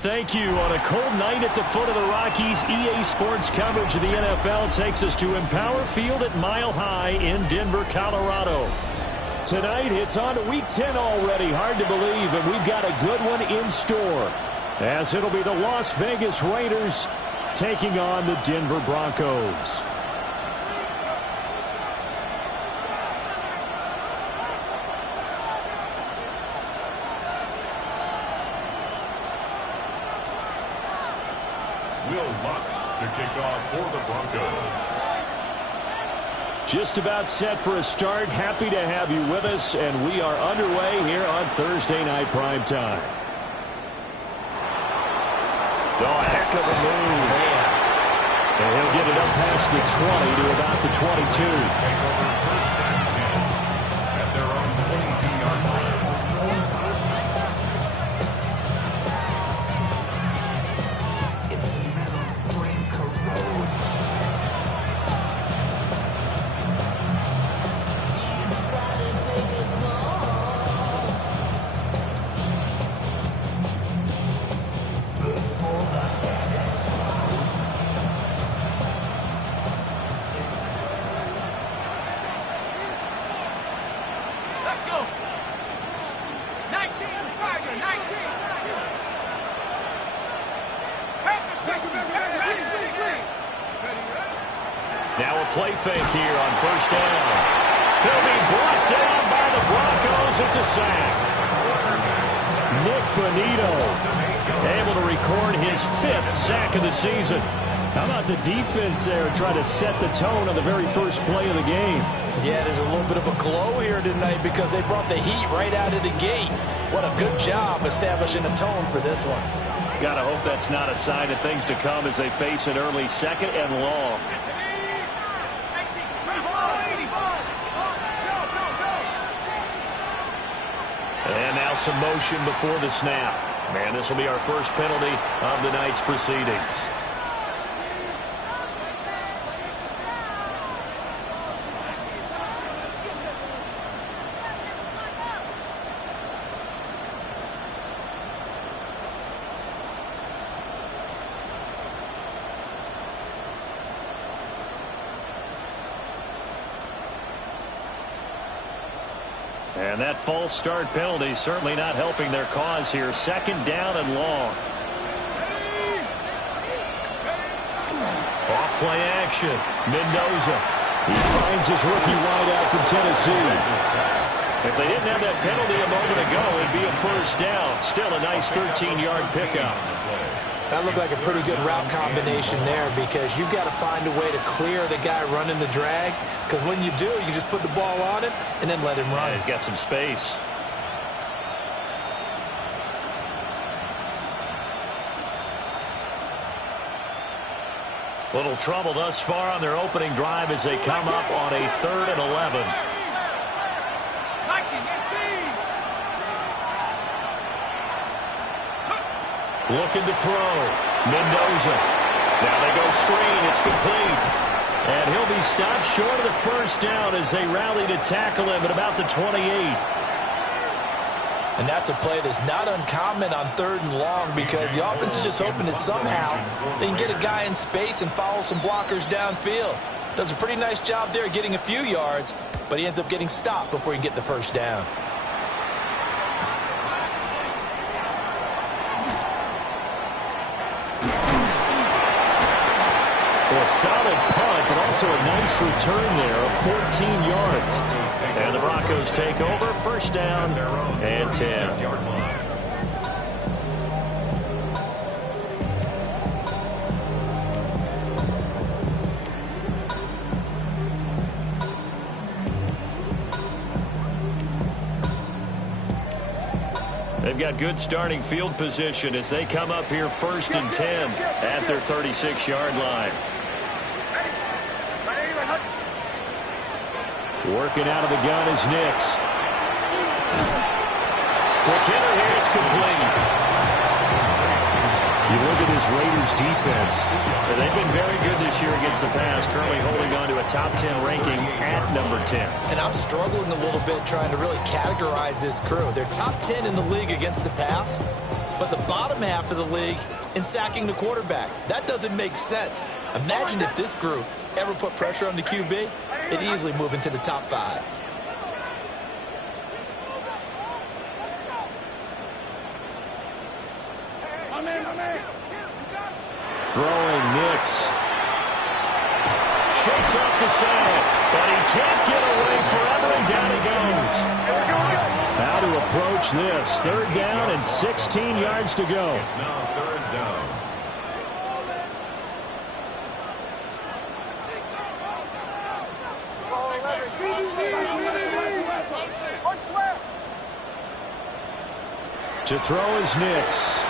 Thank you. On a cold night at the foot of the Rockies, EA Sports coverage of the NFL takes us to Empower Field at Mile High in Denver, Colorado. Tonight, it's on to Week 10 already. Hard to believe, and we've got a good one in store, as it'll be the Las Vegas Raiders taking on the Denver Broncos. To kick off for the Broncos. Just about set for a start. Happy to have you with us, and we are underway here on Thursday Night Prime Time. Oh, a heck of a move. Man. And he'll get it up past the 20 to about the 22. Take over first and 10 at their own 22-yard line. Now a play fake here on first down. He'll be brought down by the Broncos. It's a sack. Nick Bonito able to record his 5th sack of the season. How about the defense there trying to set the tone on the very first play of the game? Yeah, there's a little bit of a glow here tonight because they brought the heat right out of the gate. What a good job establishing a tone for this one. Gotta hope that's not a sign of things to come as they face an early second and long. And now some motion before the snap. And this will be our first penalty of the night's proceedings. And that false start penalty certainly not helping their cause here. Second down and long. Off play action. Mendoza. He finds his rookie wideout from Tennessee. If they didn't have that penalty a moment ago, it'd be a first down. Still a nice 13-yard pickup. That looked like a pretty good route combination there because you've got to find a way to clear the guy running the drag, because when you do, you just put the ball on him and then let him run. Yeah, he's got some space. Little trouble thus far on their opening drive as they come up on a 3rd and 11. Looking to throw. Mendoza. Now they go screen. It's complete. And he'll be stopped short of the first down as they rally to tackle him at about the 28. And that's a play that's not uncommon on 3rd and long because the offense is just hoping that somehow they can get a guy in space and follow some blockers downfield. Does a pretty nice job there getting a few yards, but he ends up getting stopped before he can get the first down. A solid punt, but also a nice return there of 14 yards. And the Broncos take over, first down and 10. They've got good starting field position as they come up here 1st and 10 at their 36-yard line. Working out of the gun is Nix. Quick hitter here, it's complete. You look at this Raiders defense. They've been very good this year against the pass, currently holding on to a top 10 ranking at number 10. And I'm struggling a little bit trying to really categorize this crew. They're top 10 in the league against the pass, but the bottom bottom half of the league in sacking the quarterback. That doesn't make sense. Imagine if this group ever put pressure on the QB, it'd easily move into the top 5. Throwing Nix. Shakes off the side, but he can't get away forever, and down he goes. How to approach this. 3rd down and 16 yards to go. It's now 3rd down. To throw is Nix.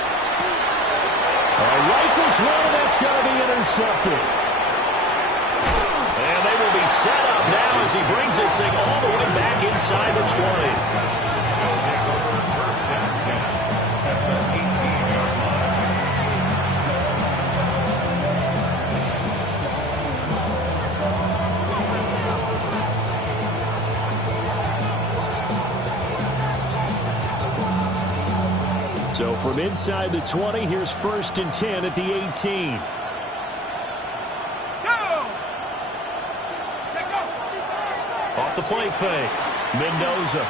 Rifles one, and that's going to be intercepted. And they will be set up now as he brings this thing all the way back inside the 20. They'll take over 1st and 10 at the 18-yard line. So from inside the 20, here's 1st and 10 at the 18. Off the play fake. Mendoza.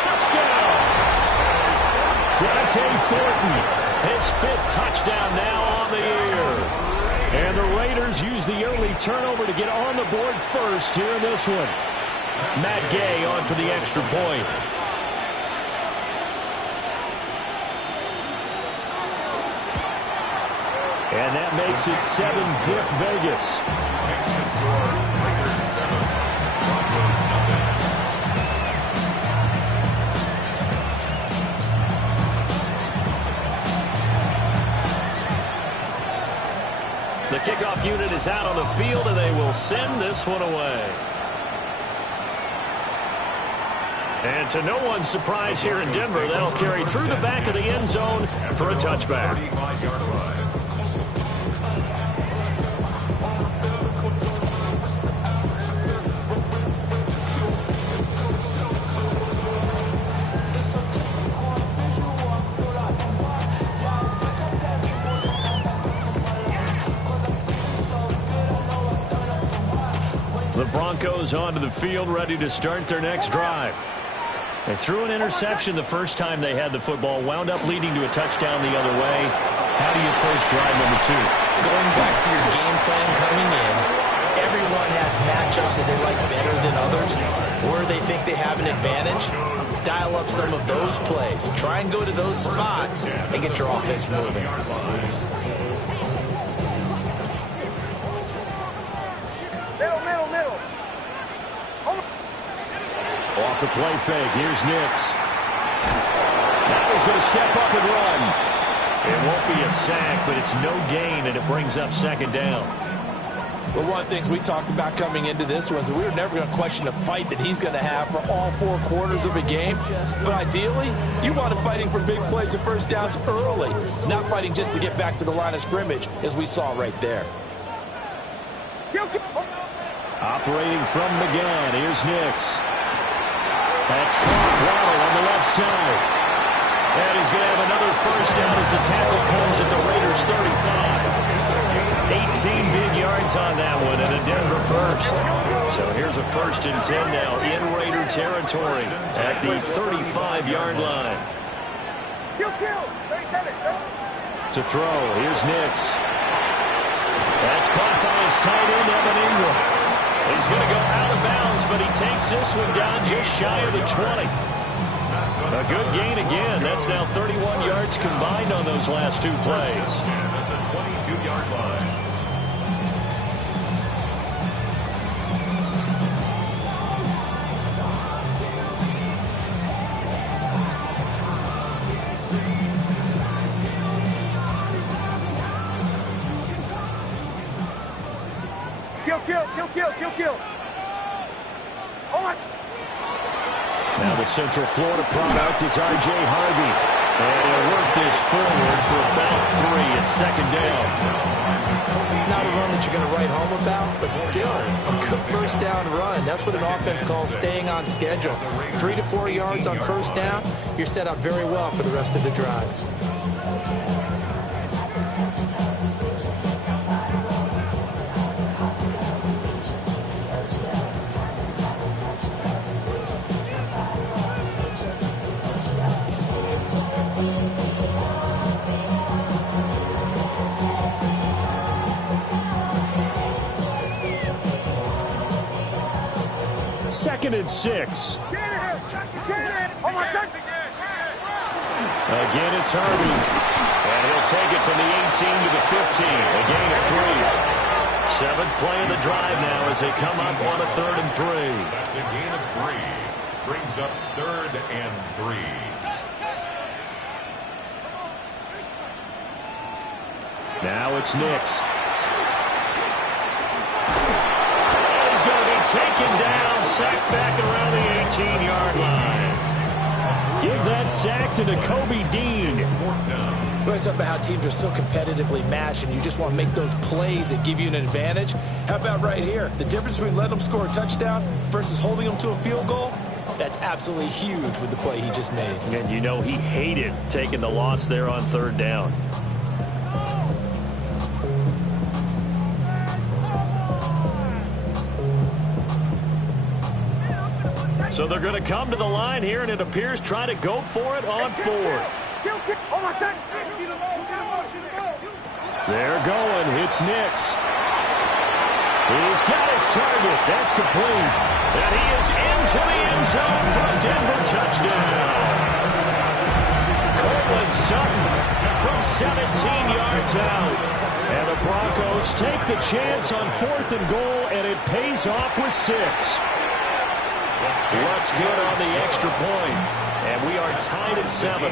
Touchdown! Dante Thornton. His 5th touchdown now on the year. And the Raiders use the early turnover to get on the board first here in this one. Matt Gay on for the extra point. And that makes it 7-zip Vegas. Makes the score Raiders 7, Broncos nothing. The kickoff unit is out on the field, and they will send this one away. And to no one's surprise here in Denver, they'll carry through the back of the end zone for a touchback. 35-yard line. The Broncos onto the field, ready to start their next drive. They threw an interception the first time they had the football, wound up leading to a touchdown the other way. How do you approach drive number 2? Going back to your game plan coming in, everyone has matchups that they like better than others, or they think they have an advantage. Dial up some of those plays. Try and go to those spots and get your offense moving. Off the play fake, here's Nix. Now he's going to step up and run. It won't be a sack, but it's no gain, and it brings up 2nd down. Well, one of the things we talked about coming into this was that we were never going to question the fight that he's going to have for all 4 quarters of a game. But ideally, you want him fighting for big plays and 1st downs early, not fighting just to get back to the line of scrimmage, as we saw right there. Operating from the gun, here's Nix. That's caught Waddle on the left side. And he's going to have another 1st down as the tackle comes at the Raiders' 35. 18 big yards on that one, and a Denver 1st. So here's a 1st and 10 now in Raider territory at the 35-yard line. To throw, here's Nix. That's caught by his tight end, Evan Ingram. He's going to go out of bounds, but he takes this one down just shy of the 20. A good gain again. That's now 31 yards combined on those last 2 plays. At the 22-yard line. Kill. Now the Central Florida product is R.J. Harvey. And he'll work this forward for about 3 at 2nd down. Not a run that you're going to write home about, but still a good first down run. That's what an offense calls staying on schedule. 3 to 4 yards on first down, you're set up very well for the rest of the drive. Second and 6. Again, it's Harvey. And he'll take it from the 18 to the 15. A gain of 3. Seventh play of the drive now as they come up on a 3rd and 3. That's a gain of 3. Brings up 3rd and 3. Now it's Nix. He's going to be taken down, sacked back around the 18-yard line. Give that sack to Kobe Dean. We always talk about how teams are so competitively matched and you just want to make those plays that give you an advantage. How about right here? The difference between letting them score a touchdown versus holding them to a field goal, that's absolutely huge with the play he just made. And you know he hated taking the loss there on 3rd down. So they're going to come to the line here, and it appears try to go for it on 4th. They're going. It's Nix. He's got his target. That's complete. And he is into the end zone for a Denver touchdown. Courtland Sutton from 17 yards out. And the Broncos take the chance on 4th and goal, and it pays off with 6. What's good on the extra point, and we are tied at 7.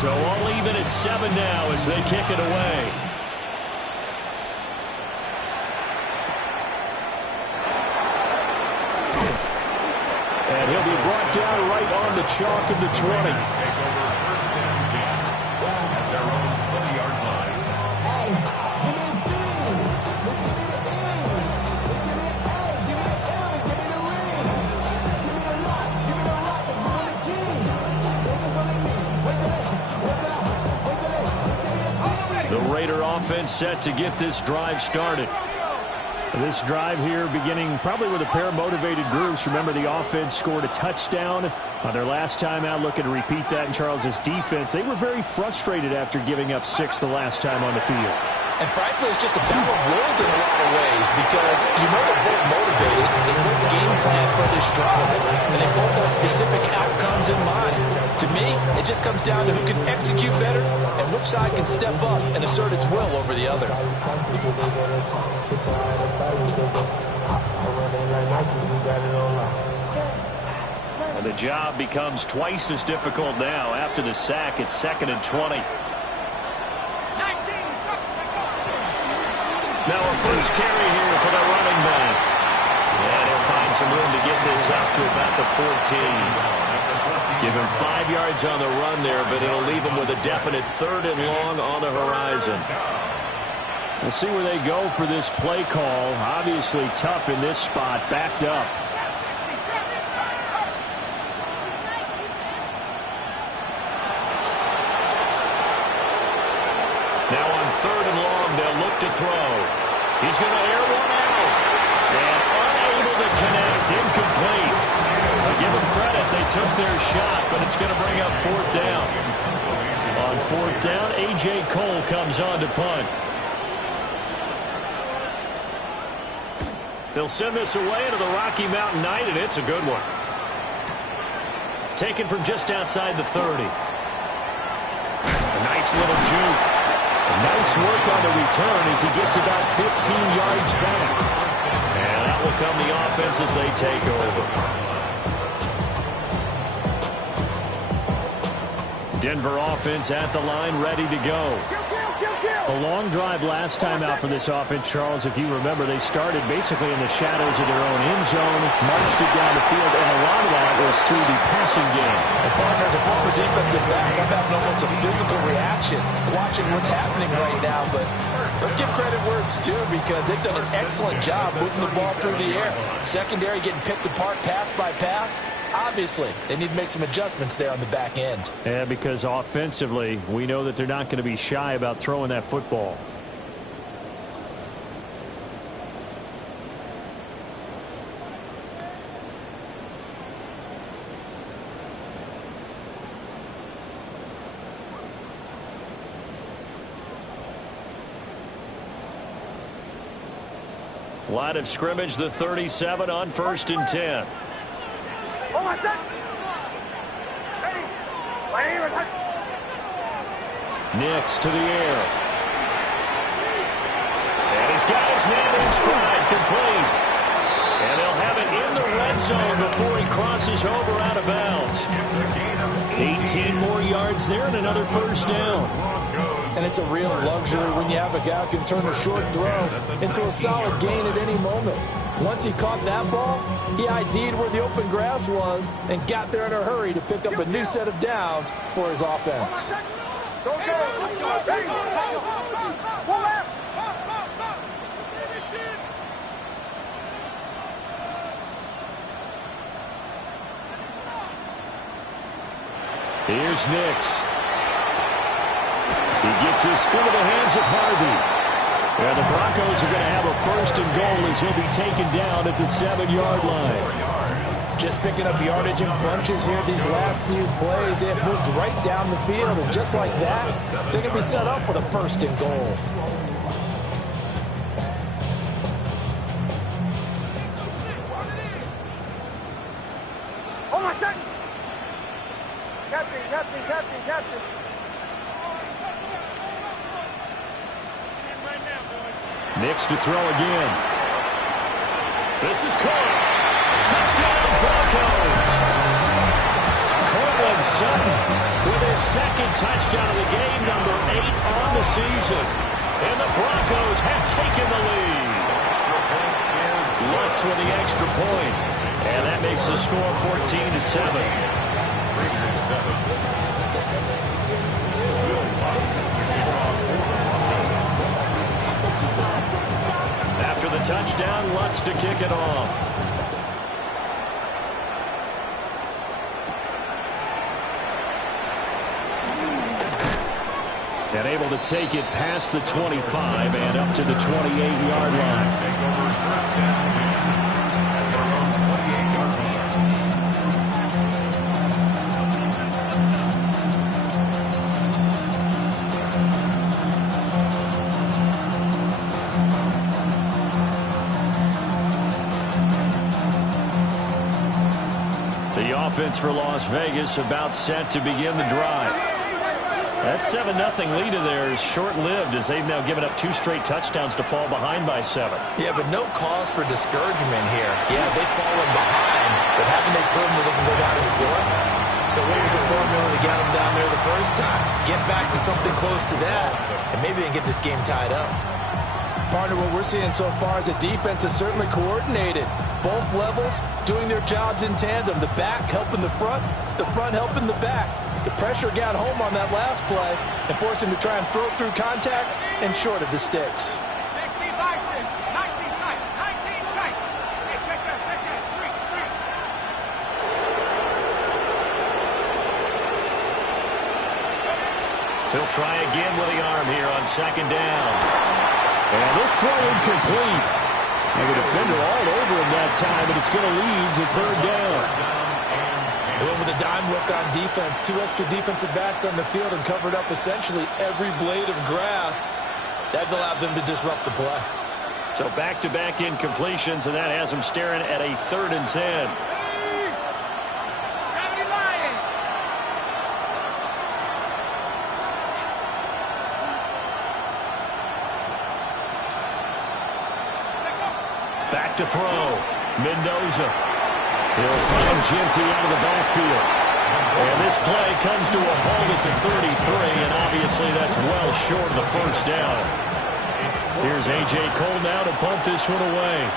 So all even at 7 now as they kick it away. And he'll be brought down right on the chalk of the 20. Take over 1st and 10 at their own 20-yard line. The Raider offense set to get this drive started. This drive here beginning probably with a pair of motivated groups. Remember, the offense scored a touchdown on their last time out. Looking to repeat that in Charles's defense. They were very frustrated after giving up 6 the last time on the field. And frankly, it's just a battle of wills in a lot of ways because you know they're both motivated. They both game plan for this drive, and they both have specific outcomes in mind. To me, it just comes down to who can execute better and which side can step up and assert its will over the other. And the job becomes twice as difficult now. After the sack, it's 2nd and 20. Now a first carry here for the running back. And he'll find some room to get this up to about the 14. Give him 5 yards on the run there, but it'll leave him with a definite 3rd and long on the horizon. We'll see where they go for this play call. Obviously tough in this spot, backed up. Now on 3rd and long, they'll look to throw. He's going to air one out. And unable to connect, incomplete. I'll give them credit, they took their shot, but it's going to bring up 4th down. On 4th down, A.J. Cole comes on to punt. They'll send this away into the Rocky Mountain Night, and it's a good one. Taken from just outside the 30. A nice little juke. Nice work on the return as he gets about 15 yards back. And that will come the offense as they take over. Denver offense at the line, ready to go. A long drive last time out for this offense, Charles. If you remember, they started basically in the shadows of their own end zone, marched it down the field, and a lot of that was through the passing game. And partners, a former defensive back, I'm having almost a physical reaction watching what's happening right now. But let's give credit where it's due, because they've done an excellent job moving the ball through the air. Secondary getting picked apart pass by pass. Obviously, they need to make some adjustments there on the back end. Yeah, because offensively, we know that they're not going to be shy about throwing that football. Line of scrimmage, the 37 on 1st and 10. Nix to the air. And he's got his man in stride, complete. And they'll have it in the red zone before he crosses over out of bounds. 18 more yards there and another first down. And it's a real luxury when you have a guy who can turn a short throw into a solid gain at any moment. Once he caught that ball, he ID'd where the open grass was and got there in a hurry to pick up a new set of downs for his offense. Here's Nix. He gets this into the hands of Harvey. And the Broncos are going to have a 1st and goal as he'll be taken down at the 7-yard line. Just picking up yardage in bunches here these last few plays. They have moved right down the field, and just like that, they're going to be set up with a 1st and goal. Hold on a second. Captain. Nix to throw again. This is caught. Touchdown, Broncos. Cortland Sutton with his 2nd touchdown of the game, number 8 on the season. And the Broncos have taken the lead. Lutz with the extra point. And that makes the score 14-7. After the touchdown, Lutz to kick it off. And able to take it past the 25 and up to the 28-yard line. The offense for Las Vegas about set to begin the drive. That 7-0 lead of theirs short-lived as they've now given up 2 straight touchdowns to fall behind by 7. Yeah, but no cause for discouragement here. Yeah, they've fallen behind, but haven't they proven that they can go down and score? So what was the formula to get them down there the first time? Get back to something close to that, and maybe they can get this game tied up. Partner, what we're seeing so far is the defense is certainly coordinated. Both levels doing their jobs in tandem. The back helping the front helping the back. The pressure got home on that last play and forced him to try and throw through contact and short of the sticks. 16 by 6, 19 tight, 19 tight. Hey, check that, 3. He'll try again with the arm here on 2nd down. And this throw incomplete. And the defender all over him that time, but it's going to lead to 3rd down. They went with a dime look on defense. 2 extra defensive backs on the field and covered up essentially every blade of grass. That allowed them to disrupt the play. So back-to-back incompletions, and that has them staring at a 3rd and 10. 70 Lions. Back to throw. Mendoza. He'll find Genty out of the backfield. And this play comes to a halt at the 33, and obviously that's well short of the first down. Here's A.J. Cole now to punt this one away.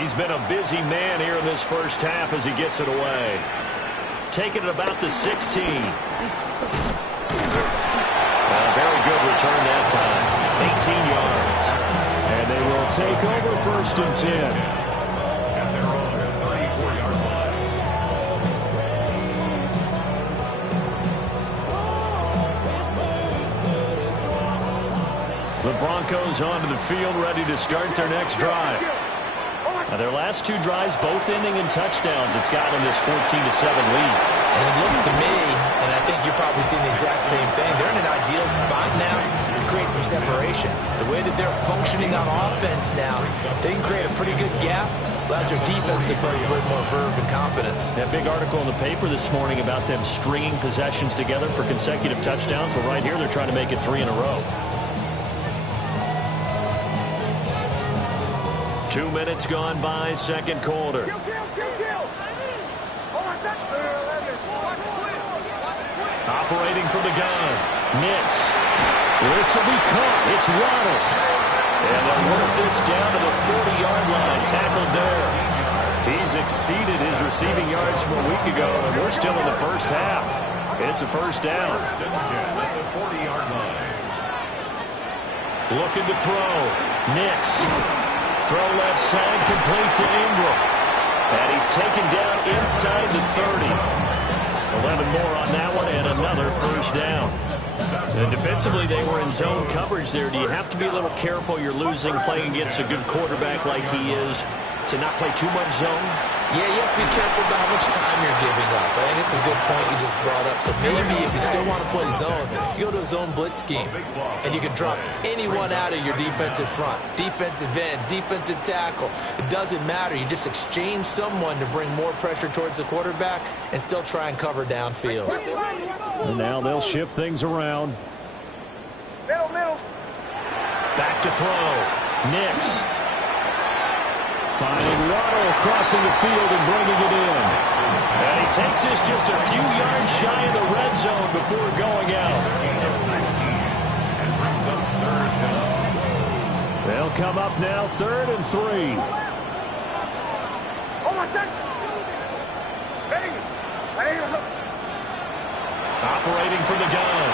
He's been a busy man here in this first half as he gets it away. Taking it about the 16. Very good return that time. 18 yards. And they will take over first and 10. And they're on the 34-yard line. The Broncos onto the field, ready to start their next drive. Now their last two drives, both ending in touchdowns. It's got them this 14-7 lead. And it looks to me, and I think you're probably seeing the exact same thing, they're in an ideal spot now to create some separation. The way that they're functioning on offense now, they can create a pretty good gap. Allows their defense to play with a little more verve and confidence. That big article in the paper this morning about them stringing possessions together for consecutive touchdowns. Well, right here they're trying to make it 3 in a row. 2 minutes gone by, second quarter. Operating from the gun. Nix. This will be caught. It's Waddle. And they'll work this down to the 40-yard line. Tackled there. He's exceeded his receiving yards from a week ago, and we're still in the first half. It's a first down. First and 10 at the 40-yard line. Looking to throw. Nix. Throw left side, complete to Ingram. And he's taken down inside the 30. 11 more on that one, and another first down. And defensively, they were in zone coverage there. Do you have to be a little careful? You're losing, playing against a good quarterback like he is, to not play too much zone? Yeah, you have to be careful about how much time you're giving up. I think it's a good point you just brought up. So maybe if you still want to play zone, you go to a zone blitz scheme. And you can drop anyone out of your defensive front. Defensive end, defensive tackle. It doesn't matter. You just exchange someone to bring more pressure towards the quarterback and still try and cover downfield. And now they'll shift things around. Middle. Back to throw. Nix. Finding Waddle crossing the field and bringing it in. And he takes this just a few yards shy of the red zone before going out. And brings up third down. They'll come up now 3rd and 3. Operating from the gun.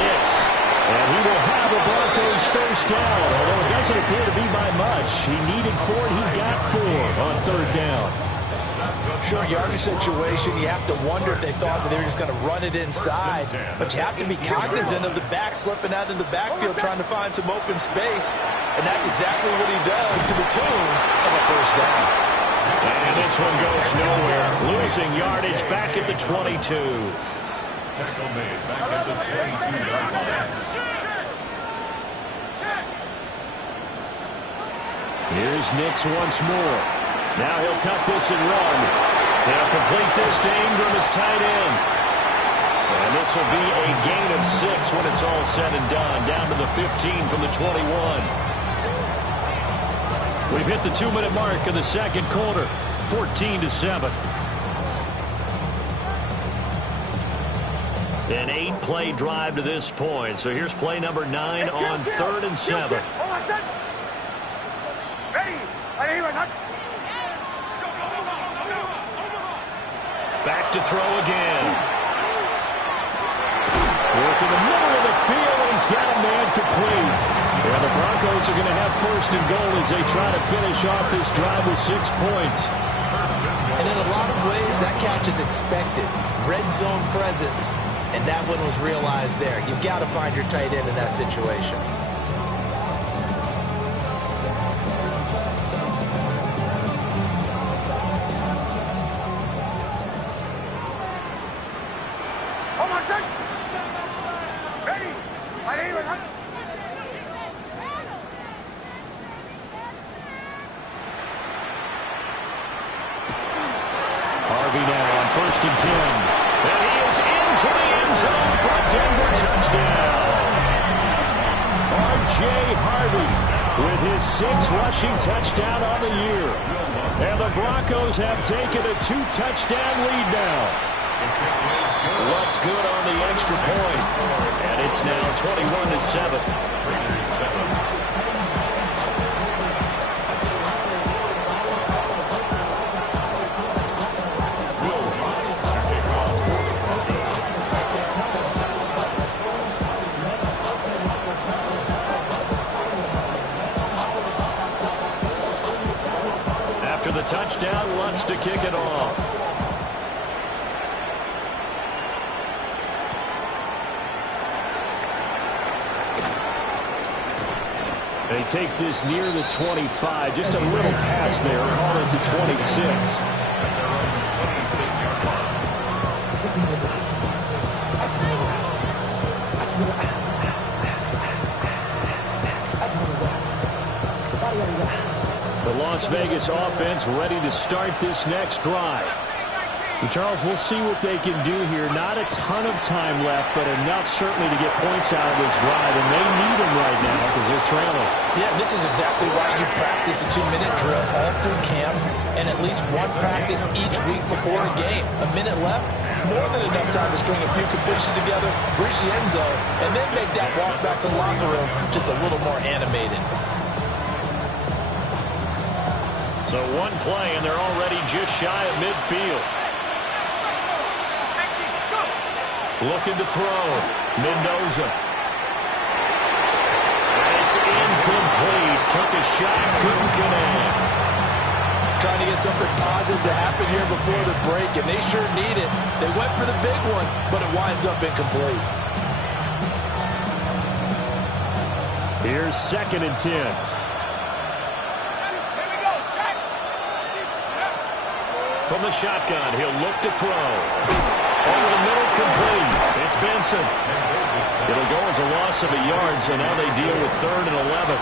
Nix. And he will have the Broncos first down, although it doesn't appear to be by much. He needed 4, he got 4 on 3rd down. Short yardage situation, you have to wonder if they thought that they were just going to run it inside. But you have to be cognizant of the back slipping out of the backfield trying to find some open space. And that's exactly what he does to the tune of a first down. And this one goes nowhere. Losing yardage back at the 22. Tackle made back at the 22-yard line. Here's Nix once more. Now he'll tuck this and run. They'll complete this to Ingram as tight end. And this will be a gain of 6 when it's all said and done. Down to the 15 from the 21. We've hit the 2-minute mark of the second quarter. 14-7. An 8-play drive to this point. So here's play number 9 on 3rd and 7. Back to throw again. Work in the middle of the field, and he's got a man complete. Yeah, the Broncos are going to have 1st and goal as they try to finish off this drive with 6 points. And in a lot of ways, that catch is expected. Red zone presence, and that one was realized there. You've got to find your tight end in that situation. Harvey now on 1st and 10. And he is into the end zone for a Denver touchdown. R.J. Harvey with his sixth rushing touchdown on the year. And the Broncos have taken a 2-touchdown lead now. What's good on the extra point? And it's now 21-7. After the touchdown, wants to kick it off. He takes this near the 25. Just a little pass there. Call it the 26. The Las Vegas offense ready to start this next drive. And Charles, we'll see what they can do here. Not a ton of time left, but enough certainly to get points out of this drive, and they need them right now because they're trailing. Yeah, and this is exactly why you practice a 2-minute drill all through camp and at least one practice each week before a game. A minute left, more than enough time to string a few completions together, reach the end zone, and then make that walk back to the locker room just a little more animated. So one play, and they're already just shy of midfield. Looking to throw. Mendoza. And it's incomplete. Took a shot, couldn't connect. Trying to get something positive to happen here before the break, and they sure need it. They went for the big one, but it winds up incomplete. Here's 2nd and 10. From the shotgun, he'll look to throw. Over the middle, complete. It's Benson. It'll go as a loss of a yard, so now they deal with 3rd and 11.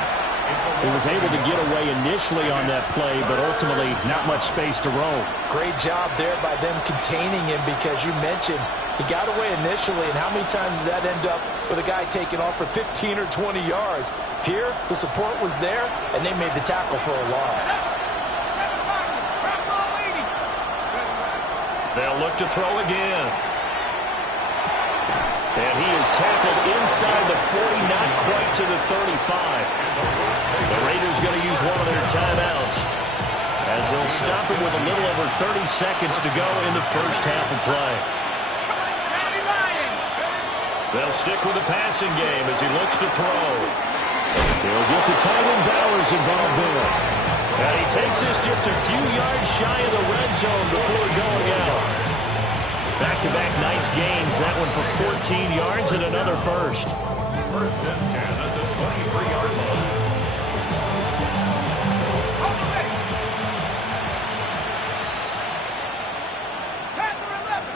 He was able to get away initially on that play, but ultimately not much space to roam. Great job there by them containing him because you mentioned he got away initially, and how many times does that end up with a guy taking off for 15 or 20 yards? Here, the support was there, and they made the tackle for a loss. They'll look to throw again. And he is tackled inside the 40, not quite to the 35. The Raiders going to use one of their timeouts as they'll stop him with a little over 30 seconds to go in the first half of play. They'll stick with the passing game as he looks to throw. They'll get the tight end Bowers involved there. And he takes this just a few yards shy of the red zone before going out. Back-to-back nice gains. That one for 14 yards and another first. 1st and 10 at the 23-yard line. Panther 11.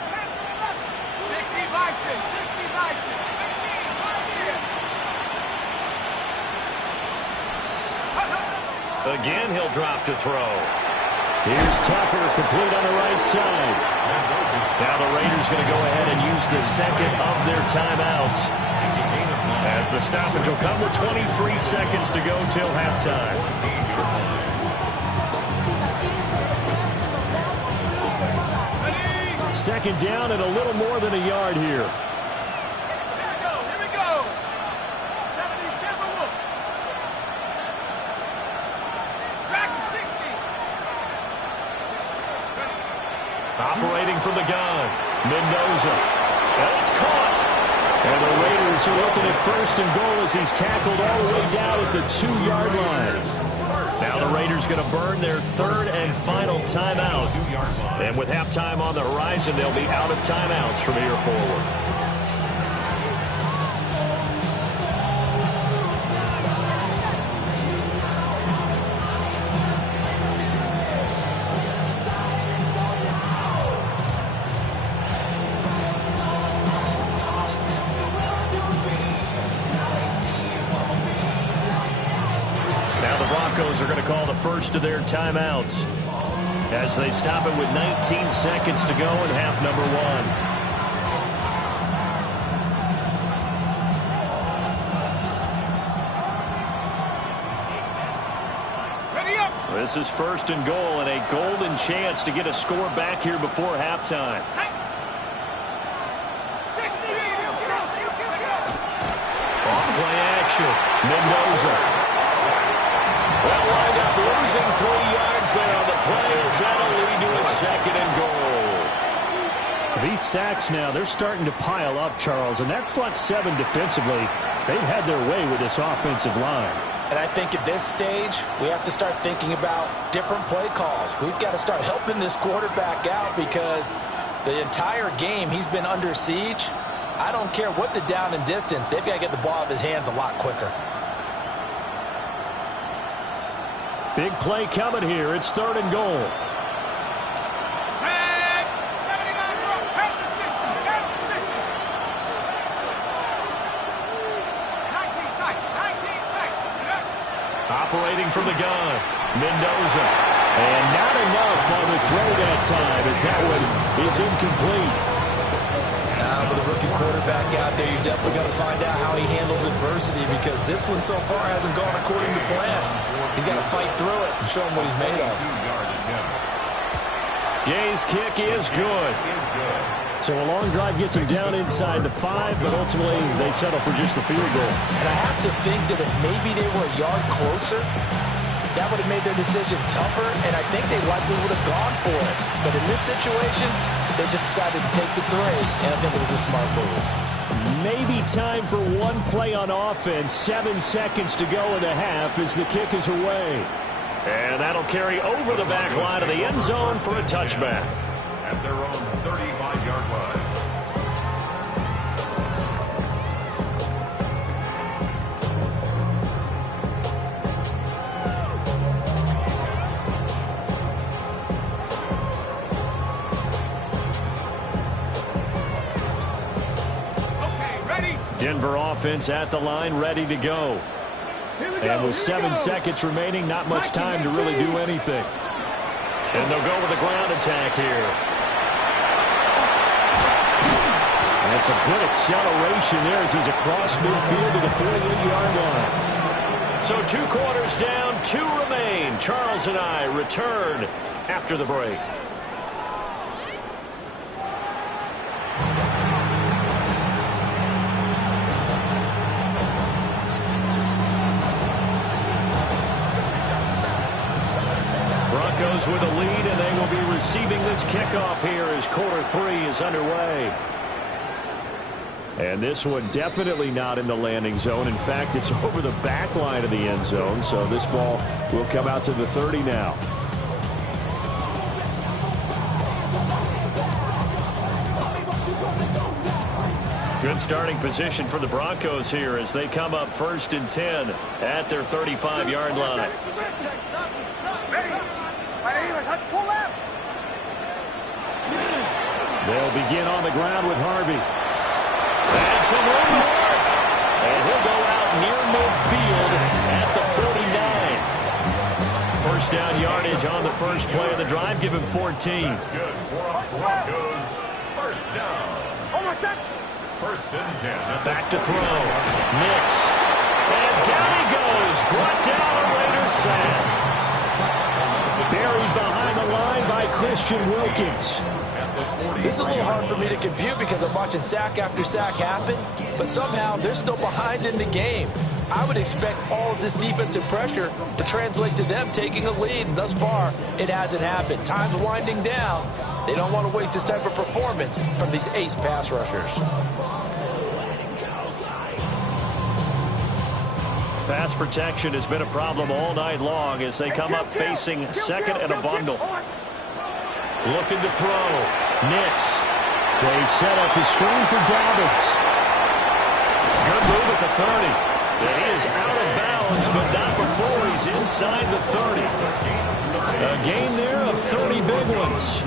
60 Bison. 60 Bison. 18. Right here. Again, he'll drop to throw. Here's Tucker, complete on the right side. Now the Raiders going to go ahead and use the 2nd of their timeouts, as the stoppage will come with 23 seconds to go till halftime. Second down and a little more than a yard here. Operating from the gun, Mendoza. And it's caught. And the Raiders are looking at 1st and goal as he's tackled all the way down at the 2-yard line. Now the Raiders going to burn their 3rd and final timeout. And with halftime on the horizon, they'll be out of timeouts from here forward. Broncos are going to call the first of their timeouts as they stop it with 19 seconds to go in half number 1. This is first and goal and a golden chance to get a score back here before halftime. Off play action. Mendoza. They'll wind up losing 3 yards there on the play as that'll lead to a second and goal. These sacks now, they're starting to pile up, Charles, and that front seven defensively, they've had their way with this offensive line. And I think at this stage, we have to start thinking about different play calls. We've got to start helping this quarterback out because the entire game he's been under siege. I don't care what the down and distance, they've got to get the ball out of his hands a lot quicker. Big play coming here. It's third and goal. Operating from the gun, Mendoza. And not enough on the throw that time as that one is incomplete. With a rookie quarterback out there, you definitely got to find out how he handles adversity because this one so far hasn't gone according to plan. He's got to fight through it and show him what he's made of. Gay's kick is good. So a long drive gets him down inside the 5, but ultimately they settle for just the field goal. And I have to think that if maybe they were a yard closer, that would have made their decision tougher, and I think they likely would have gone for it. But in this situation, they just decided to take the 3, and I think it was a smart move. Maybe time for one play on offense. 7 seconds to go in the half as the kick is away. And that'll carry over the back line of the end zone for a touchback. At their own 35-yard line. Denver offense at the line, ready to go. And with 7 seconds remaining, not much time to really do anything. And they'll go with a ground attack here. That's a good acceleration there as he's across midfield to the 48-yard line. So 2 quarters down, 2 remain. Charles and I return after the break. Broncos with a lead, and they will be receiving this kickoff here as quarter 3 is underway. And this one definitely not in the landing zone. In fact, it's over the back line of the end zone, so this ball will come out to the 30 now. Good starting position for the Broncos here as they come up 1st and 10 at their 35-yard line. They'll begin on the ground with Harvey. And some room to work. And he'll go out near midfield at the 49. First down yardage on the first play of the drive. Give him 14. That's good for Broncos. First down. First and 10. Back to throw. Nix. And down he goes. Brought down a Raiders sack. Buried behind the line by Christian Wilkins. This is a little hard for me to compute because I'm watching sack after sack happen, but somehow they're still behind in the game. I would expect all of this defensive pressure to translate to them taking a lead, and thus far, it hasn't happened. Time's winding down. They don't want to waste this type of performance from these ace pass rushers. Pass protection has been a problem all night long as they come up facing second and a bundle. Looking to throw. Nix. They set up the screen for Dobbins. Good move at the 30. And he is out of bounds, but not before he's inside the 30. A gain there of 30 big ones.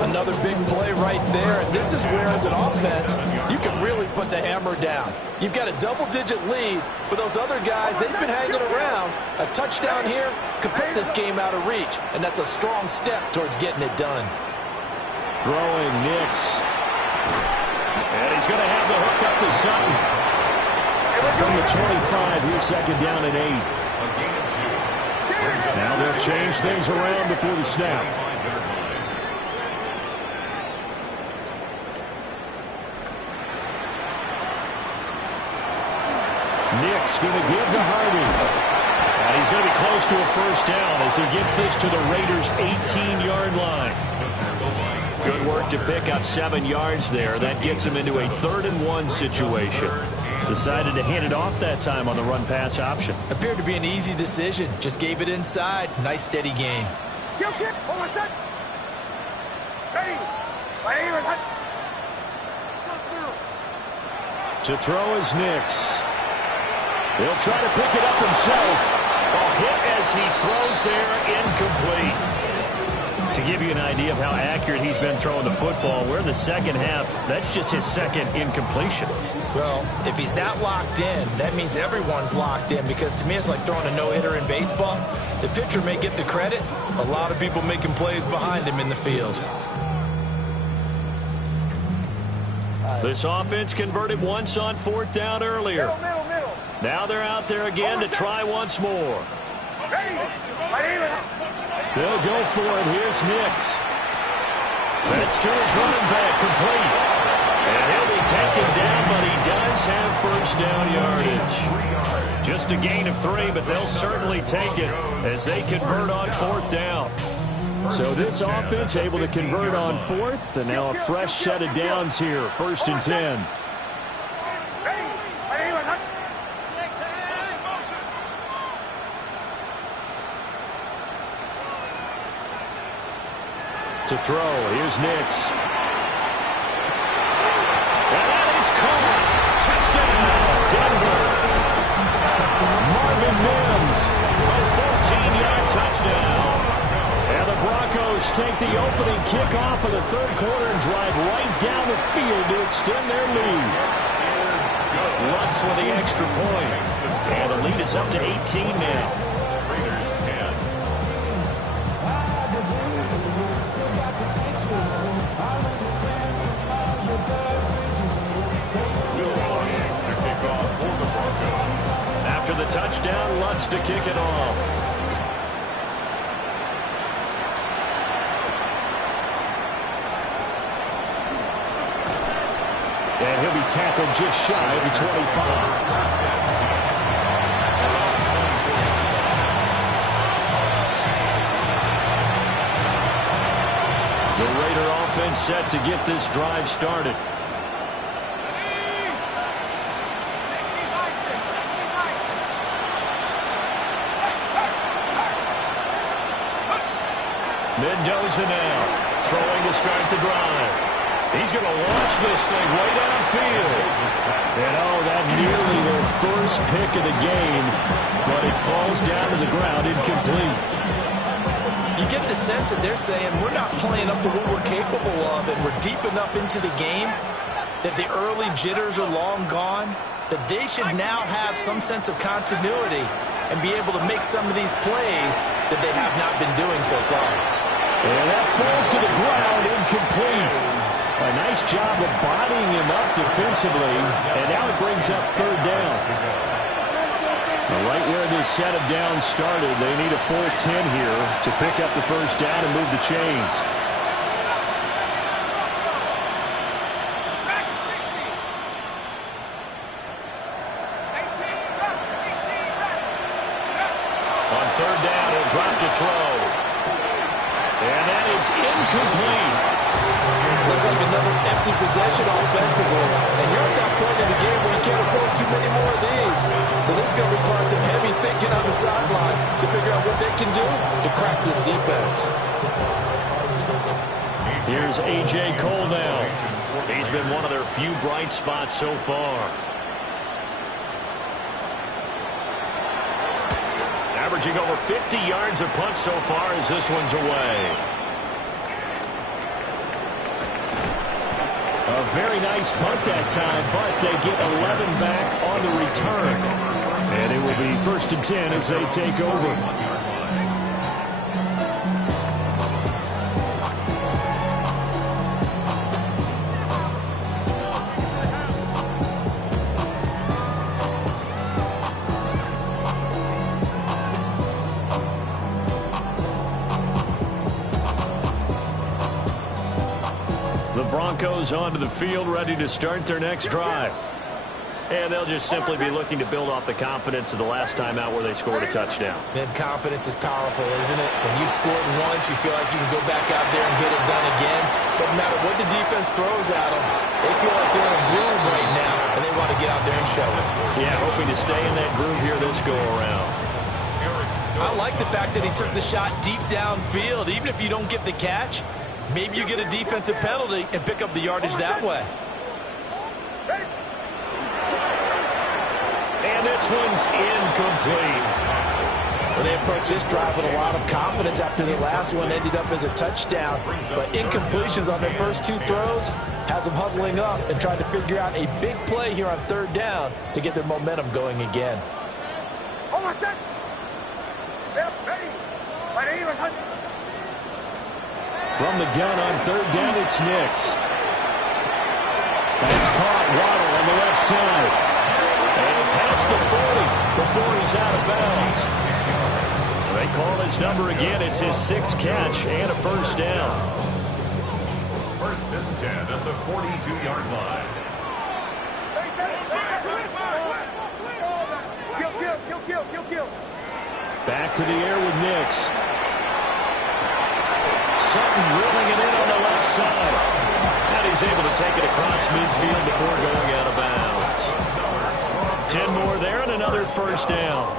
Another big play right there. And this is where, as an offense, you can really put the hammer down. You've got a double-digit lead, but those other guys, they've been hanging around. A touchdown here could put this game out of reach, and that's a strong step towards getting it done. Throwing Nix. And he's going to have the hook up to Sutton. From the 25, here's second down and 8. A gain of 2. Now they'll change things around before the snap. Nick's going to give to Harvey. And he's going to be close to a first down as he gets this to the Raiders' 18-yard line. Good work to pick up 7 yards there. That gets him into a 3rd-and-1 situation. Decided to hand it off that time on the run-pass option. Appeared to be an easy decision. Just gave it inside. Nice, steady gain. Kill kick. Hold on, set. Ready. Ready. To throw is Nix. He'll try to pick it up himself. A hit as he throws there, incomplete. To give you an idea of how accurate he's been throwing the football, we're in the second half. That's just his 2nd incompletion. Well, if he's that locked in, that means everyone's locked in, because to me it's like throwing a no-hitter in baseball. The pitcher may get the credit. A lot of people making plays behind him in the field. This offense converted once on 4th down earlier. Middle. Now they're out there again to try once more. Ready. They'll go for it. Here's Nix. That's to his running back, complete. And he'll be taken down, but he does have first down yardage. Just a gain of 3, but they'll certainly take it as they convert on 4th down. So this offense able to convert on 4th, and now a fresh set of downs here, 1st and 10. To throw, here's Nix. And that is caught. Touchdown, Denver. Marvin Mims, a 14-yard touchdown. And the Broncos take the opening kickoff of the 3rd quarter and drive right down the field to extend their lead. Lutz with the extra point. And the lead is up to 18 now. After the touchdown, Lutz to kick it off. And he'll be tackled just shy of the 25. The Raider offense set to get this drive started. Mendoza now, throwing to start the drive. He's going to launch this thing way downfield. And oh, that nearly their first pick of the game, but it falls down to the ground incomplete. You get the sense that they're saying we're not playing up to what we're capable of, and we're deep enough into the game that the early jitters are long gone, that they should now have some sense of continuity and be able to make some of these plays that they have not been doing so far. And that falls to the ground, incomplete. A nice job of bodying him up defensively, and now it brings up 3rd down. Right where this set of downs started, they need a full 10 here to pick up the first down and move the chains. On 3rd down, he'll drop to throw. And that is incomplete. Looks like another empty possession offensively. And you're at that point in the game where you can't afford too many more of these. So this is going to require some heavy thinking on the sideline to figure out what they can do to crack this defense. Here's A.J. Cole now. He's been one of their few bright spots so far. Averaging over 50 yards a punt so far as this one's away. A very nice punt that time, but they get 11 back on the return. And it will be 1st and 10 as they take over. Broncos onto the field, ready to start their next drive. And they'll just simply be looking to build off the confidence of the last time out where they scored a touchdown. Man, confidence is powerful, isn't it? When you've scored once, you feel like you can go back out there and get it done again. Doesn't matter what the defense throws at them. They feel like they're in a groove right now, and they want to get out there and show it. Yeah, hoping to stay in that groove here this go-around. I like the fact that he took the shot deep downfield. Even if you don't get the catch, maybe you get a defensive penalty and pick up the yardage that way. And this one's incomplete. Well, they approached this drive with a lot of confidence after their last one ended up as a touchdown. But incompletions on their first two throws has them huddling up and trying to figure out a big play here on third down to get their momentum going again. From the gun on third down, it's Nix. That's caught. Waddle on the left side. And past the 40 before he's out of bounds. They call his number again. It's his sixth catch and a first down. First and 10 at the 42-yard line. Kill. Back to the air with Nix. Sutton drilling it in on the left side. And he's able to take it across midfield before going out of bounds. 10 more there and another first down.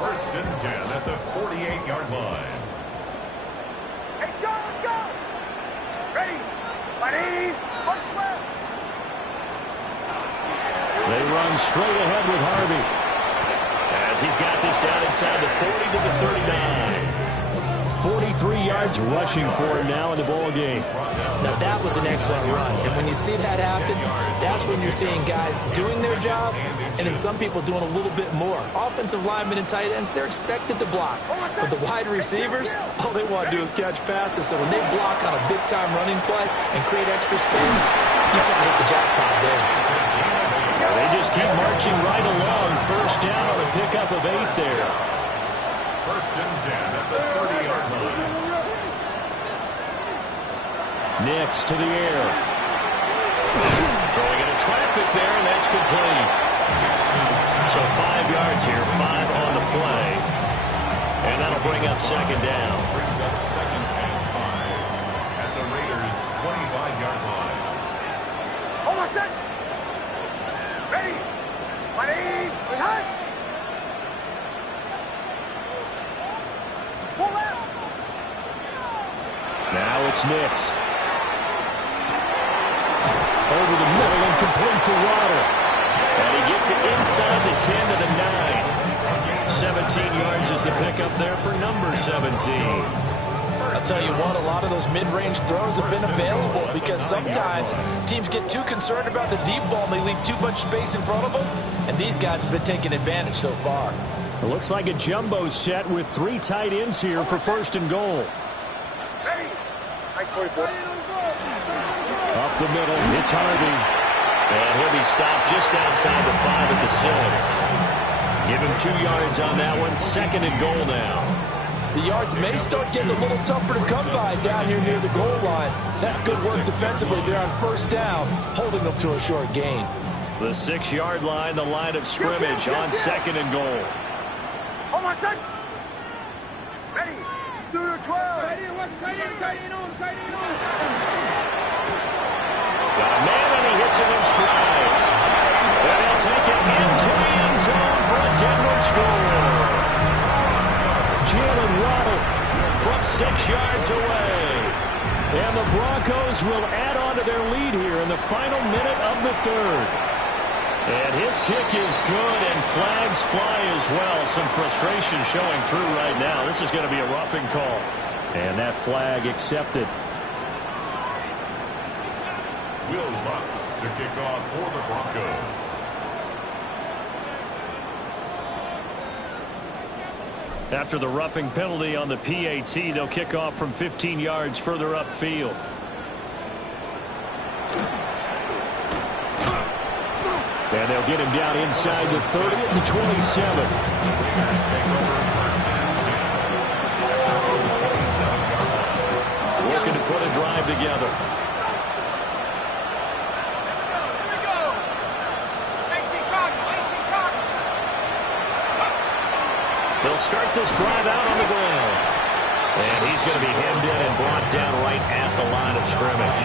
First and 10 at the 48-yard line. Hey, Sean, let's go. Ready. They run straight ahead with Harvey. As he's got this down inside the 40 to the 39. 43 yards rushing for him now in the ball game. Now, that was an excellent run. And when you see that happen, that's when you're seeing guys doing their job and then some people doing a little bit more. Offensive linemen and tight ends, they're expected to block. But the wide receivers, all they want to do is catch passes. So when they block on a big-time running play and create extra space, you can hit the jackpot there. They just keep marching right along. First down on a pickup of 8 there. First and 10 at the 30-yard line. Nix to the air. Throwing into traffic there, and that's complete. So 5 yards here, 5 on the play. And that'll bring up second down. Brings up second and 5 at the Raiders' 25-yard line. Hold on, set. Ready. Behind. Pull out. Now it's Nix. Over the middle and complete to Waddle. And he gets it inside the 10 to the 9. 17 yards is the pickup there for number 17. I'll tell you what, a lot of those mid-range throws have been available because sometimes teams get too concerned about the deep ball and they leave too much space in front of them, and these guys have been taking advantage so far. It looks like a jumbo set with 3 tight ends here for first and goal. Ready. Nice 44. Up the middle, it's Harvey. And he'll be stopped just outside the 5 at the 6. Give him 2 yards on that one. Second and goal now. The yards may start getting a little tougher to come by down here near the goal line. That's good work defensively there on first down, holding them to a short gain. The 6-yard line, the line of scrimmage on second and goal. Hold on, son. Ready. Through the 12. Tight end on. Got a man and he hits it in stride. And he'll take it into the end zone for a Denver score. Jalen Waddle From 6 yards away. And the Broncos will add on to their lead here in the final minute of the third. And his kick is good, and flags fly as well. Some frustration showing through right now. This is going to be a roughing call. And that flag accepted. Will Lutz to kick off for the Broncos. After the roughing penalty on the PAT, they'll kick off from 15 yards further upfield. And they'll get him down inside the 30 at the 27. Looking to put a drive together. They'll start this drive out on the ground. And he's going to be hemmed in and brought down right at the line of scrimmage.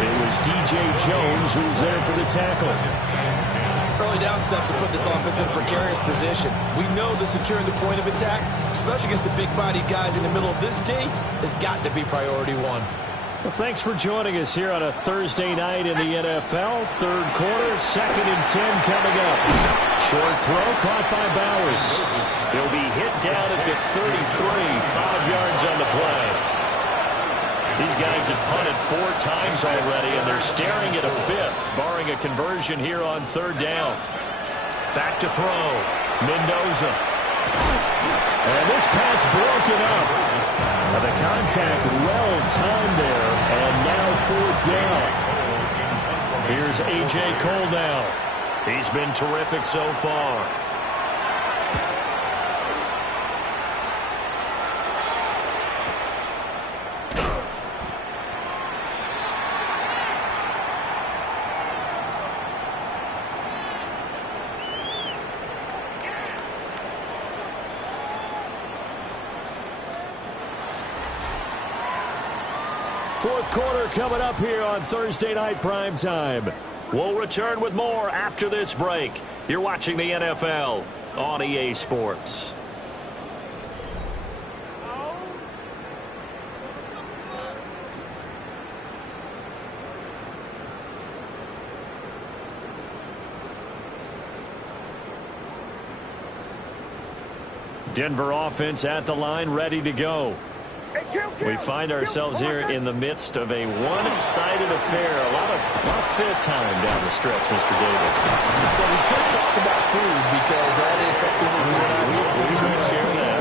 It was DJ Jones who was there for the tackle. Early down stuff to put this offense in a precarious position. We know that securing the point of attack, especially against the big-bodied guys in the middle of this D, has got to be priority one. Well, thanks for joining us here on a Thursday night in the NFL. Third quarter, 2nd and 10 coming up. Short throw caught by Bowers. He'll be hit down at the 33, 5 yards on the play. These guys have punted 4 times already, and they're staring at a 5th, barring a conversion here on 3rd down. Back to throw. Mendoza. And this pass broken up. The contact well timed there, and now 4th down. Here's A.J. Cole now. He's been terrific so far. Fourth quarter coming up here on Thursday Night Prime Time. We'll return with more after this break. You're watching the NFL on EA Sports. Denver offense at the line, ready to go. We find ourselves here in the midst of a one-sided affair. A lot of fill time down the stretch, Mr. Davis. So we could talk about food because that is something that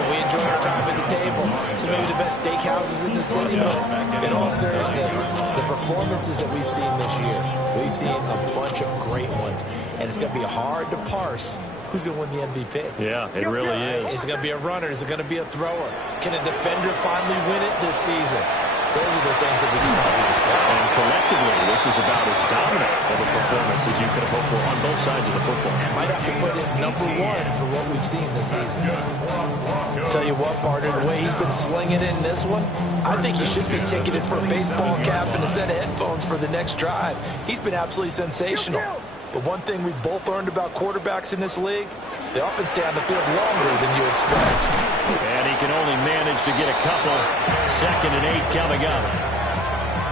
we enjoy our time at the table. So maybe the best steakhouses in the city, but in all seriousness, the performances that we've seen this year, we've seen a bunch of great ones, and it's going to be hard to parse who's going to win the MVP. Yeah, it really is. Is it going to be a runner? Is it going to be a thrower? Can a defender finally win it this season? Those are the things that we can probably discuss. And collectively, this is about as dominant of a performance as you could have hoped for on both sides of the football. Might have to put it #1 for what we've seen this season. Tell you what, partner, the way he's been slinging it in this one, I think he should be ticketed for a baseball cap and a set of headphones for the next drive. He's been absolutely sensational. But one thing we've both learned about quarterbacks in this league, they often stay on the field longer than you expect. And he can only manage to get a couple. 2nd and 8 coming up.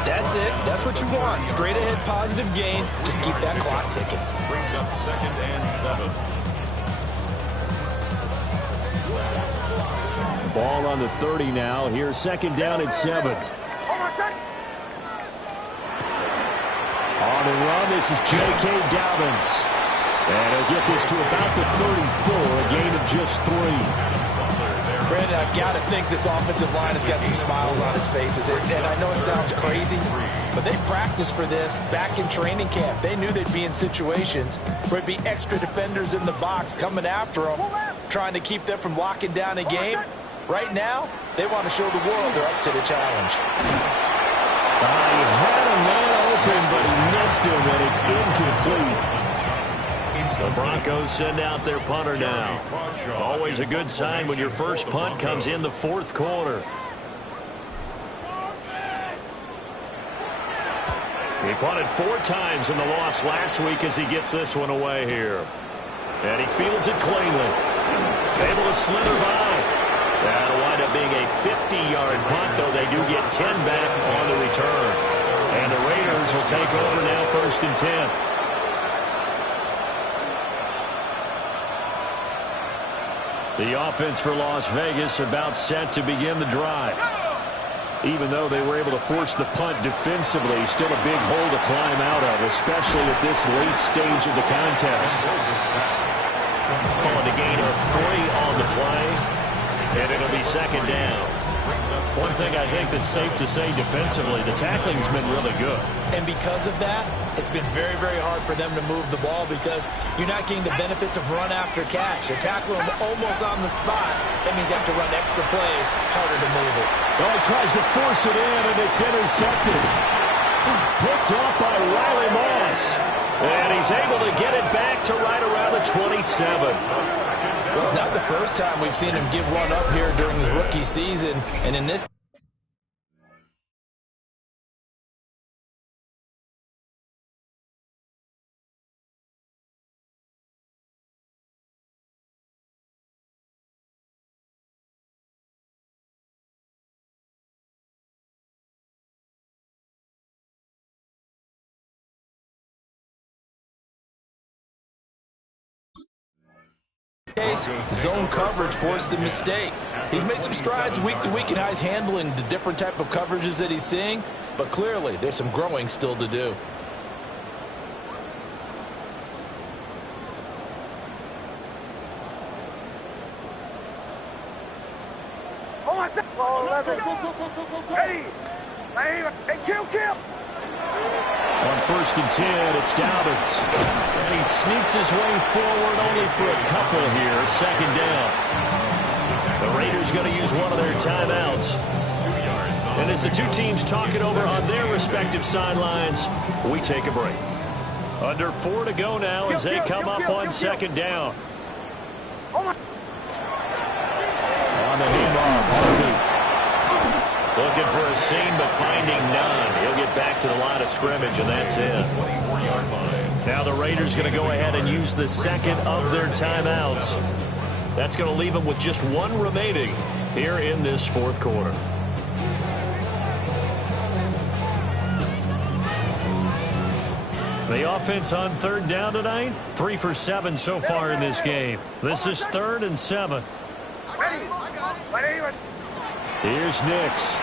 That's it. That's what you want. Straight ahead positive gain. Just keep that clock ticking. Brings up 2nd and 7. Ball on the 30 now. Here's 2nd down and 7. On the run, this is J.K. Dobbins. And he'll get this to about the 34, a gain of just 3. Brandon, I've got to think this offensive line has got some smiles on its faces. And I know it sounds crazy, but they practiced for this back in training camp. They knew they'd be in situations where there'd be extra defenders in the box coming after them, trying to keep them from locking down a game. Right now, they want to show the world they're up to the challenge. He had a man open, but he missed him, and it's incomplete. The Broncos send out their punter now. Always a good sign when your first punt comes in the 4th quarter. He punted 4 times in the loss last week as he gets this one away here. And he fields it cleanly. Able to slither by. That'll wind up being a 50-yard punt, though they do get 10 back on the return. And the Raiders will take over now 1st and 10. The offense for Las Vegas about set to begin the drive. Even though they were able to force the punt defensively, still a big hole to climb out of, especially at this late stage of the contest. Calling a gain of 3 on the play, and it'll be 2nd down. One thing I think that's safe to say defensively, the tackling's been really good. And because of that, it's been very, very hard for them to move the ball because you're not getting the benefits of run after catch. They're tackling them almost on the spot. That means you have to run extra plays, harder to move it. Well, he tries to force it in, and it's intercepted. Picked off by Riley Moss. And he's able to get it back to right around the 27. Well, it's not the first time we've seen him give one up here during his rookie season, and in this case, zone coverage forced the mistake. He's made some strides week to week in how he's handling the different type of coverages that he's seeing, but clearly there's some growing still to do. Ready. Hey, kill. On 1st and 10, it's Dobbins. And he sneaks his way forward only for a couple here. 2nd down. The Raiders going to use one of their timeouts. And as the two teams talk it over on their respective sidelines, we take a break. Under 4 to go now as they come up on 2nd down. On the handoff, Harvey. Looking for a seam, but finding none. He'll get back to the line of scrimmage, and that's it. Now the Raiders going to go ahead and use the 2nd of their timeouts. That's going to leave them with just 1 remaining here in this 4th quarter. The offense on 3rd down tonight, 3 for 7 so far in this game. This is 3rd and 7. Here's Nix.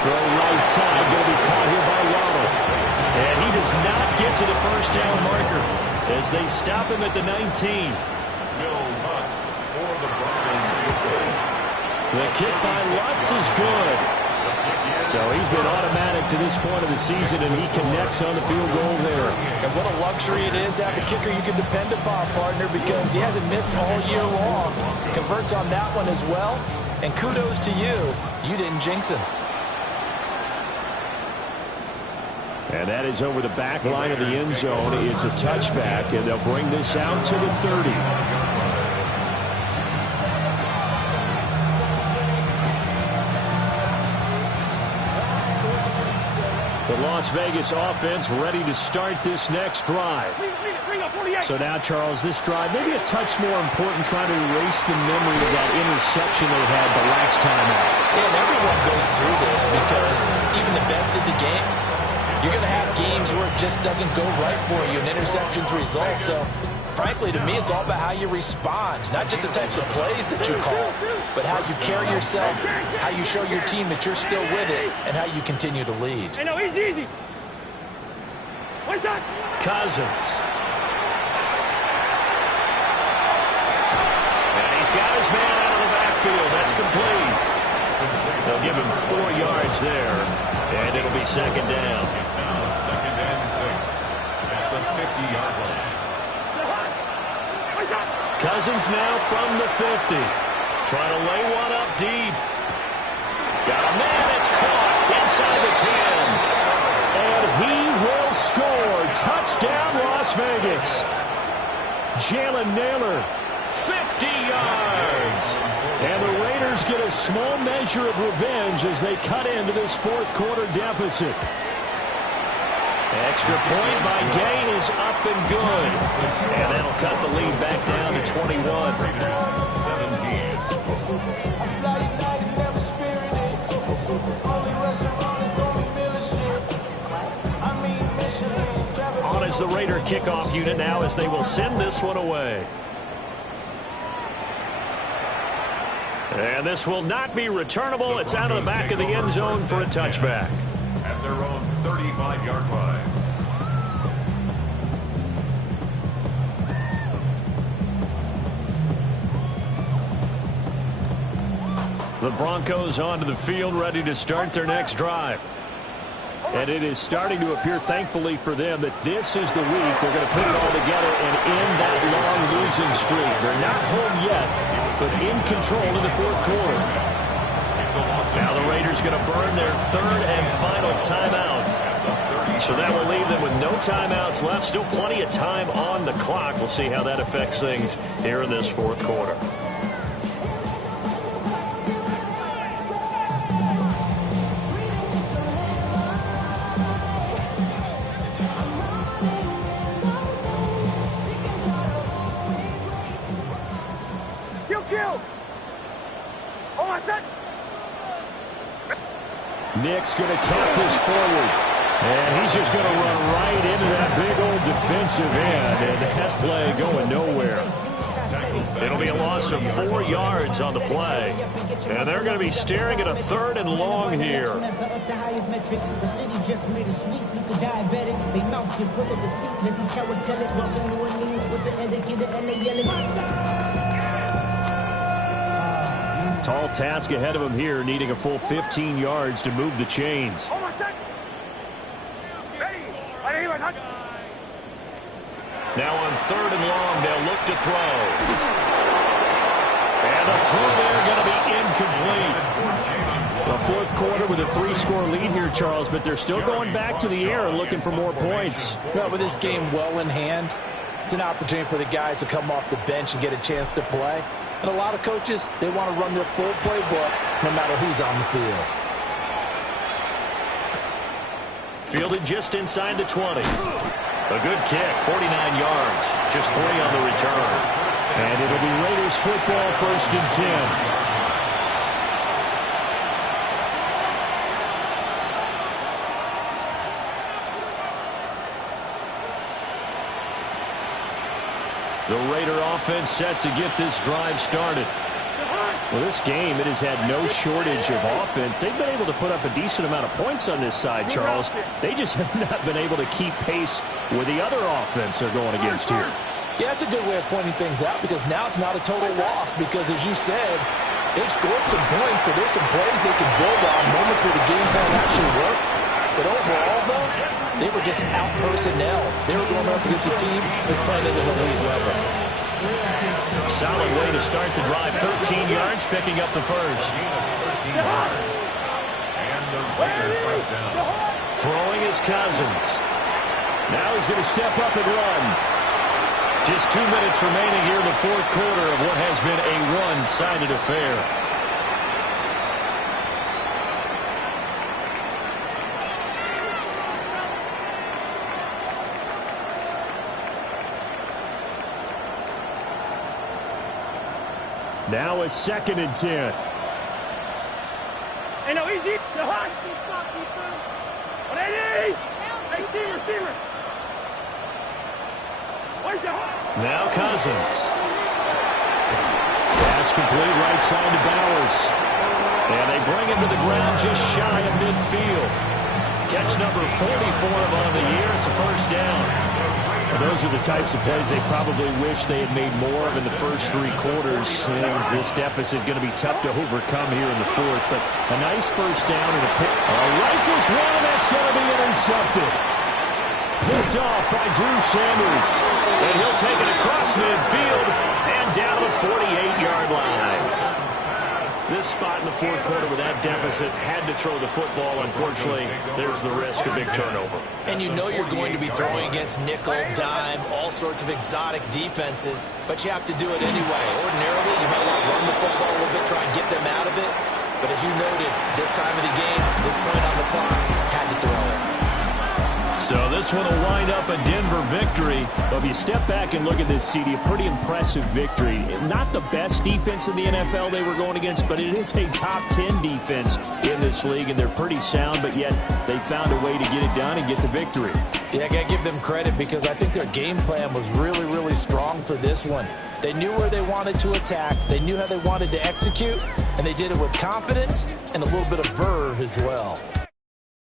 Throw right side, going to be caught here by Waddle. And he does not get to the 1st down marker as they stop him at the 19. The kick by Lutz is good. So he's been automatic to this point of the season, and he connects on the field goal there. And what a luxury it is to have a kicker you can depend upon, partner, because he hasn't missed all year long. Converts on that one as well. And kudos to you. You didn't jinx him. And that is over the back line of the end zone. It's a touchback, and they'll bring this out to the 30. The Las Vegas offense ready to start this next drive. So now, Charles, this drive maybe a touch more important, trying to erase the memory of that interception they had the last time out. And everyone goes through this because even the best in the game, you're going to have games where it just doesn't go right for you, and interceptions result. So, frankly, to me, it's all about how you respond, not just the types of plays that you call, but how you carry yourself, how you show your team that you're still with it, and how you continue to lead. Hey, no, easy. One shot. Cousins. And he's got his man out of the backfield. That's complete. They'll give him 4 yards there, and it'll be 2nd down. It's now 2nd and 6 at the 50-yard line. Cousins now from the 50. Trying to lay one up deep. Got a man. It's caught inside the 10. And he will score. Touchdown, Las Vegas. Jalen Naylor, 50 yards. And the Raiders get a small measure of revenge as they cut into this 4th quarter deficit. Extra point by Gain is up and good. And that'll cut the lead back down to 21. Raiders 17. On is the Raider kickoff unit now as they will send this one away. And this will not be returnable. It's out of the back of the end zone for a touchback. At their own 35-yard line. The Broncos onto the field, ready to start their next drive. And it is starting to appear, thankfully for them, that this is the week they're going to put it all together and end that long losing streak. They're not home yet, but in control in the 4th quarter. Now the Raiders going to burn their 3rd and final timeout. So that will leave them with no timeouts left. Still plenty of time on the clock. clock. We'll see how that affects things here in this fourth quarter. Nick's going to tap this forward. And he's just going to run right into that big old defensive end. And that play going nowhere. It'll be a loss of 4 yards on the play. And they're going to be staring at a 3rd and long here. Tall task ahead of him here, needing a full 15 yards to move the chains. Now on 3rd and long, they'll look to throw. And the throw there going to be incomplete. The fourth quarter with a 3-score lead here, Charles, but they're still going back to the air looking for more points. Well, with this game well in hand, it's an opportunity for the guys to come off the bench and get a chance to play. And a lot of coaches, they want to run their full playbook no matter who's on the field. Fielded just inside the 20. A good kick, 49 yards. Just 3 on the return. And it'll be Raiders football, 1st and 10. The Raider offense set to get this drive started. Well, this game, it has had no shortage of offense. They've been able to put up a decent amount of points on this side, Charles. They just have not been able to keep pace with the other offense they're going against here. Yeah, that's a good way of pointing things out because now it's not a total loss because, as you said, they've scored some points, so there's some plays they can build on, moments where the game plan actually worked. But overall, though, they were just out personnel. They were going up against a team that's playing at an elite level. Solid way to start the drive. 13 yards, picking up the first. Throwing is Cousins. Now he's going to step up and run. Just 2 minutes remaining here in the fourth quarter of what has been a one-sided affair. Now a 2nd and 10. Hey, no, easy. The hot. Stop, defense. Ready? Hey, receiver. Now Cousins. Pass complete right side to Bowers. And they bring him to the ground just shy of midfield. Catch number 44 on the year. It's a first down. Well, those are the types of plays they probably wish they had made more of in the first 3 quarters. This deficit going to be tough to overcome here in the fourth. But a nice first down and a pick. Rifles one, and that's going to be intercepted. Picked off by Drew Sanders. And he'll take it across midfield and down the 48-yard line. This spot in the fourth quarter with that deficit had to throw the football. Unfortunately, there's the risk of big turnover. And you know you're going to be throwing against nickel, dime, all sorts of exotic defenses, but you have to do it anyway. Ordinarily, you might want to run the football a little bit, try and get them out of it. But as you noted, this time of the game, this point on the clock, had to throw it. So this one will wind up a Denver victory. But if you step back and look at this, CD, a pretty impressive victory. Not the best defense in the NFL they were going against, but it is a top 10 defense in this league, and they're pretty sound, but yet they found a way to get it done and get the victory. Yeah, I got to give them credit because I think their game plan was really, really strong for this one. They knew where they wanted to attack. They knew how they wanted to execute, and they did it with confidence and a little bit of verve as well.